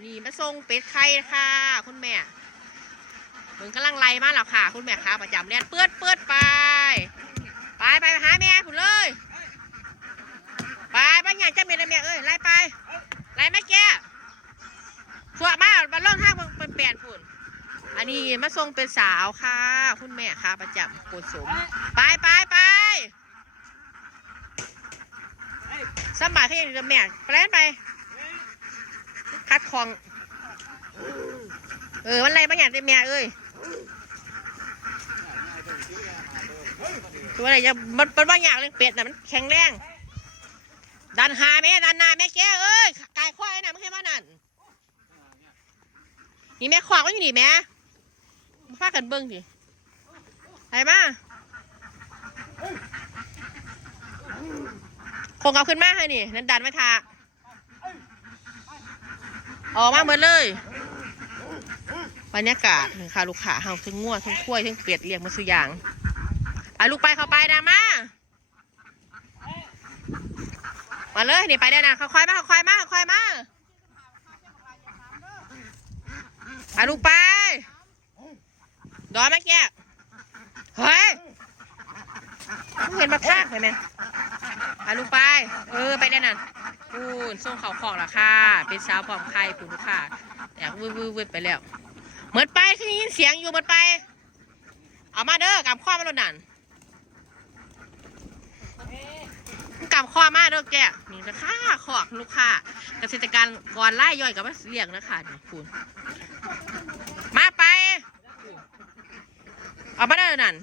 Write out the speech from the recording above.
นนี้มาส่งเป็ดไข่ค่ะ คุณแม่เหมึงกำลังไล่มาแล้วค่ะ คุณแม่ค่ะประจำเรียนเปื้อนเปื้อนไป ไปไปหาแม่คุณเลยไปไปอย่างจะมีอะไรแม่เอ้ยไล่ไปไล่ไม่แก่พวกมาบันล่องทางเป็นเปลี่ยนฝุ่นอันนี้มาส่งเป็นสาวค่ะ คุณแม่ค่ะประจำโกสม ไปไปไปสมัครให้ยังแม่ไปเล่นไป คัดของ เออมันอะไรบางอย่างเต็มแม่เอ้ยตัวอะไรจะมันเป็นบางอย่างเรื่องเป็ดน่ะมันแข็งแรงดันหาแม่ดันหน้าแม่แกเอ้ยกายควายน่ะไม่ใช่ว่านั่นนี่แม่ขวางไว้อยู่นี่แม่มาพากันเบิ้งดิไปมาคงเอาขึ้นมาให้นี่นั่นดันไว้ทา ออกมาหมดเลย บรรยากาศนี่ค่ะลูกค้าเฮาทั้งงัวทั้งควายทั้งเป็ดเลี้ยงมาสุอย่างไปลูกไปเข้าไปนะมามาเลยนี่ไปได้นะค่อยๆมาค่อยๆมาค่อยๆมาไปลูกไปดอนมาแกเฮ้ยเห็นมาทากเห็นไหมไปลูกไป เออไปได้นั่น ปูนส่งเขาของราคาเป็นสาวปลอมไข่ปูนลูกค้าแต่วืดวืดวืดไปแล้วเหมือนไปคือยินเสียงอยู่เหมือนไป เอามาเด้อกำข้อมาโดนนั่นกำข้อมาเด้อแกนี่ราคาขอกลูกค้าเกษตรกรก่อนไล่ย่อยกับว่าเลี้ยงนะคะนี่คุณมาไป เอามาได้อนั่น